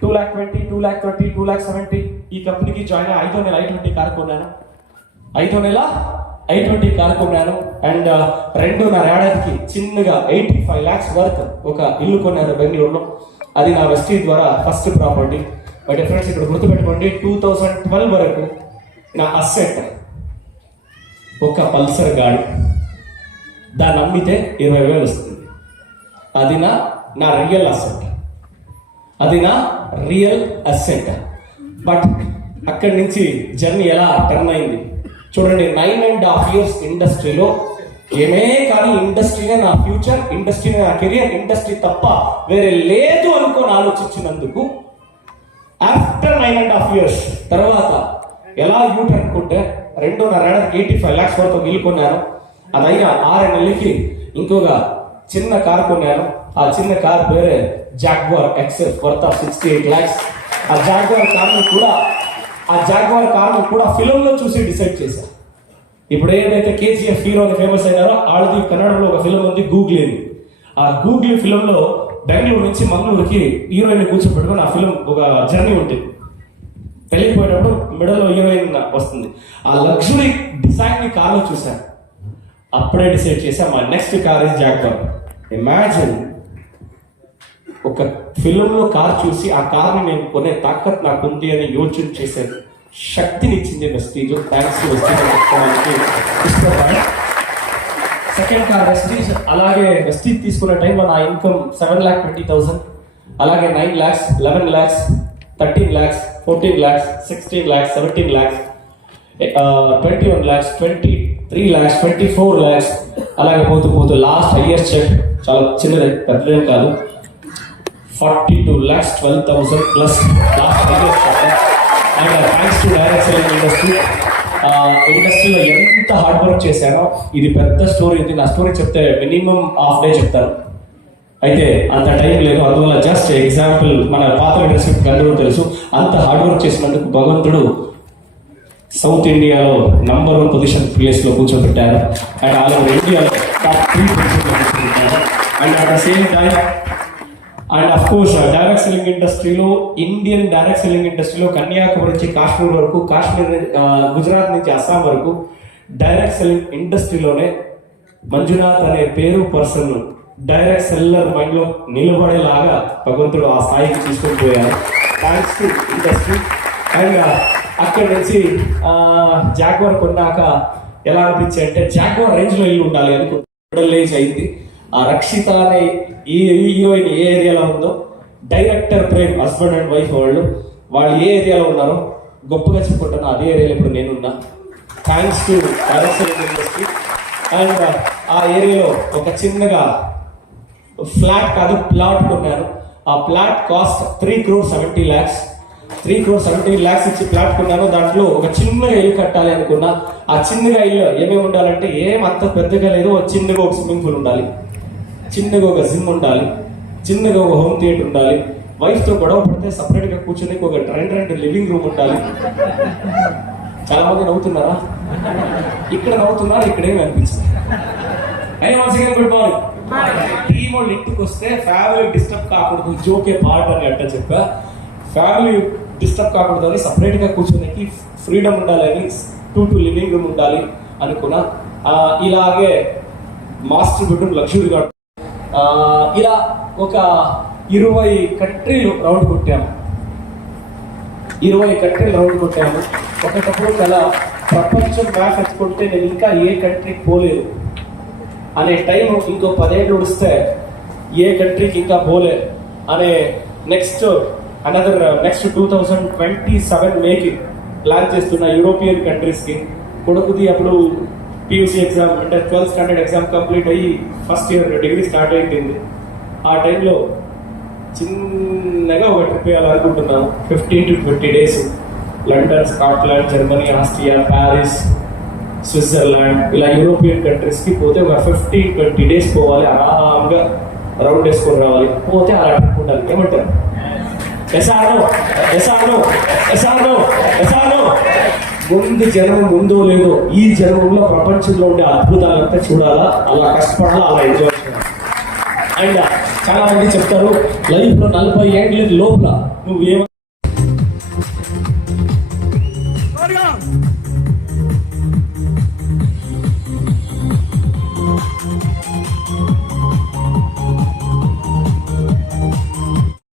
Two lakh twenty two lakh twenty two lakh seventy ఈ కంపెనీకి join అయ్యి ఐదో నెల ఐ ట్వంటీ కార్ కొన్నాను. ఐదో నెల ఐ ట్వంటీ కార్ కొన్నాను. అండ్ uh, రెండున్నర ఏడాదికి చిన్నగా ఎయిటీ ఫైవ్ ల్యాక్స్ వర్త్ ఒక ఇల్లు కొన్నాను బెంగళూరులో. అది నా వెస్టీ ద్వారా ఫస్ట్ ప్రాపర్టీ బట్ ఫ్రెండ్స్ ఇక్కడ గుర్తుపెట్టుకోండి టూ థౌజండ్ ట్వెల్వ్ వరకు నా అసెట్ ఒక పల్సర్ గాడి. దాన్ని అమ్మితే ఇరవై వేలు వస్తుంది. అది నా నా రియల్ అసెట్ అది నా రియల్ అసెట్ బట్ అక్కడి నుంచి జర్నీ ఎలా టర్న్ అయింది? చూడండి నైన్ అండ్ హాఫ్ ఇయర్స్ ఇండస్ట్రీలో ఏమే కానీ ఇండస్ట్రీనే నా ఫ్యూచర్ ఇండస్ట్రీనే నా కెరియర్ ఇండస్ట్రీ తప్ప వేరే లేదు అనుకొని ఆలోచించినందుకు after nine and half years తర్వాత ఎలా యూట్ అనుకుంటే రెండున్నర ఎయిటీ ఫైవ్ ల్యాక్స్ వరకు ఇల్లు కొన్నాను అది అయినా ఆరు నెలలకి ఇంకొక చిన్న కార్ కొన్నాను. ఆ చిన్న కార్ పేరే Jaguar XEL worth of sixty eight lakhs ఆ జాగ్వార్ కార్ను కూడా ఆ జాగ్వార్ కార్ను కూడా ఫిలంలో చూసి డిసైడ్ చేశాను ఇప్పుడు ఏదైతే కేజీఎఫ్ హీరో అని ఫేమస్ అయినారో వాళ్ళది కన్నడలో ఒక ఫిలిం ఉంది గూగ్లీ ఆ గూగ్లీ ఫిలంలో బెంగళూరు నుంచి మంగళూరుకి హీరోయిన్ కూర్చోబెట్టుకుని ఆ ఫిలం ఒక జర్నీ ఉంటుంది. వెళ్ళిపోయేటప్పుడు మిడల్లో హీరోయిన్ వస్తుంది. ఆ లగ్జరీ డిజైన్ని కార్లో చూశాను అప్పుడే డిసైడ్ చేశా మా next car is Jaguar imagine ఒక ఫిలింలో కార్ చూసి ఆ కార్ని నేను కొనే తాకత్ నాకు ఉంది అని యోచన చేసే శక్తినిచ్చింది వెస్టీజ్ థ్యాంక్స్ వెస్టీజ్ చెప్పుకోవడానికి ఇష్టపడ్డా. సెకండ్ కార్ వెస్టీజ్ అలాగే వెస్టీజ్ తీసుకున్న టైంలో నా income seven lakh twenty thousand. అలాగే nine lakhs eleven lakhs thirteen lakhs fourteen lakhs sixteen lakhs seventeen lakhs twenty one lakhs twenty three lakhs twenty four lakhs. అలాగే పోతూ పోతూ లాస్ట్ హైయెస్ట్ చెక్ చాలా చిన్నది పెద్దదేం కాదు. Forty two lakhs twelve thousand plus last and thanks to direct industry ఇండస్ట్రీలో ఎంత hard work చేశానో ఇది పెద్ద స్టోరీ ఇది నా స్టోరీ చెప్తే మినిమం హాఫ్ డే చెప్తాను. అయితే అంత టైం లేదు. అందువల్ల జస్ట్ ఎగ్జాంపుల్ మన పాత ఇండస్ట్రీ అందరూ తెలుసు. అంత హార్డ్ వర్క్ చేసినందుకు భగవంతుడు సౌత్ ఇండియాలో నంబర్ వన్ పొజిషన్ ప్లేస్లో కూర్చోబెట్టారు. అండ్ ఆల్ ఓవర్ ఇండియాలో టాప్ త్రీ పొజిషన్ కూర్చోబెట్టారు. And at the same time and of course direct selling ఇండస్ట్రీలో ఇండియన్ డైరెక్ట్ సెల్లింగ్ ఇండస్ట్రీలో కన్యాకుమారి నుంచి కాశ్మీర్ వరకు కాశ్మీర్ గుజరాత్ uh, నుంచి అస్సాం వరకు డైరెక్ట్ సెల్లింగ్ ఇండస్ట్రీలోనే మంజునాథ్ అనే పేరు పర్సన్ డైరెక్ట్ సెల్లర్ మైండ్లో నిలబడేలాగా భగవంతుడు ఆ స్థాయికి తీసుకొని పోయారు. థ్యాంక్స్ టు ఇండస్ట్రీ అండ్ అక్కడి నుంచి uh, జాగ్వార్ కొన్నాక ఎలా అనిపించి అంటే జాగ్వార్ రేంజ్లో ఇల్లు ఉండాలి అనుకో మిడల్ ఏజ్ అయింది. ఆ రక్షిత అనే ఈ హీరోయిన్ ఏ ఏరియాలో ఉందో? Director Prem husband and wife వాళ్ళు వాళ్ళు ఏ ఏరియాలో ఉన్నారో గొప్పగా చెప్పుకుంటాను అదే ఏరియాలో ఇప్పుడు నేనున్నా. థ్యాంక్స్ టు ఇండస్ట్రీ అండ్ ఆ ఏరియాలో ఒక చిన్నగా ఫ్లాట్ కాదు ప్లాట్ కొన్నాను. ఆ plot cost three crore seventy lakhs three crore seventy lakhs ఇచ్చి ప్లాట్ కొన్నాను. దాంట్లో ఒక చిన్నగా ఇల్లు కట్టాలి అనుకున్నా. ఆ చిన్నగా ఇల్లు ఏమేమి ఉండాలంటే ఏం అంత పెద్దగా లేదు ఒక చిన్నగా ఒక స్విమ్మింగ్ పూల్ ఉండాలి. చిన్నగా ఒక జిమ్ ఉండాలి చిన్నగా ఒక హోమ్ థియేటర్ ఉండాలి వైఫ్తో గొడవ పడితే సపరేట్గా కూర్చొని ఒక రెండు రెండు లివింగ్ రూమ్ ఉండాలి. చాలా మంది నవ్వుతున్నారా? ఇక్కడ నవ్వుతున్నారు ఇక్కడేమి అనిపిస్తుంది అనిపించింది. అయినా once again good morning team వాళ్ళు ఇంటికి వస్తే ఫ్యామిలీ డిస్టర్బ్ కాకూడదు జోకే పాట అని అంటే చెప్పా. ఫ్యామిలీ డిస్టర్బ్ కాకూడదు అని సపరేట్గా ఫ్రీడమ్ ఉండాలని టూ టూ లివింగ్ రూమ్ ఉండాలి అనుకున్నా. ఇలాగే మాస్టర్ బెడ్రూమ్ లగ్జరీగా ఇలా ఒక ఇరవై కంట్రీలు రౌండ్ కొట్టాము. ఇరవై కంట్రీలు రౌండ్ కొట్టాము. ఒకటప్పుడు అలా ప్రపంచం మ్యాచ్ ఎత్తుకుంటే నేను ఇంకా ఏ కంట్రీకి పోలేదు. అనే టైం ఇంకో పదేళ్ళు ఉడిస్తే ఏ కంట్రీకి ఇంకా పోలే అనే next another next two thousand twenty seven మేకి plan చేస్తున్న యూరోపియన్ కంట్రీస్కి కొడుకుది అప్పుడు పియూసీ ఎగ్జామ్ అంటే ట్వెల్త్ స్టాండర్డ్ ఎగ్జామ్ కంప్లీట్ అయ్యి ఫస్ట్ ఇయర్ డిగ్రీ స్టార్ట్ అయిపోయింది. ఆ టైంలో చిన్నగా ఒక ట్రిప్ వేయాలనుకుంటున్నాను. Fifteen to twenty days London Scotland Germany Austria Paris Switzerland ఇలా యూరోపియన్ కంట్రీస్కి పోతే ఒక ఫిఫ్టీన్ ట్వంటీ డేస్ పోవాలి. ఆరామ్గా రౌండ్ వేసుకొని రావాలి. పోతే అలా ట్రిప్ ఉండాలి. ఏమంటారు? ఎసాను ఎసాను ఎసాను ఎసాను ముందు జన్మ ముందో లేదో ఈ జన్మంలో ప్రపంచంలో ఉండే అద్భుతాలంతా చూడాలా? అలా కష్టపడాలా? అలా ఎంజాయ్ చేయాలి? అండ్ చాలా మంది చెప్తారు లైఫ్లో నలభై ఏళ్ళ లోపల నువ్వు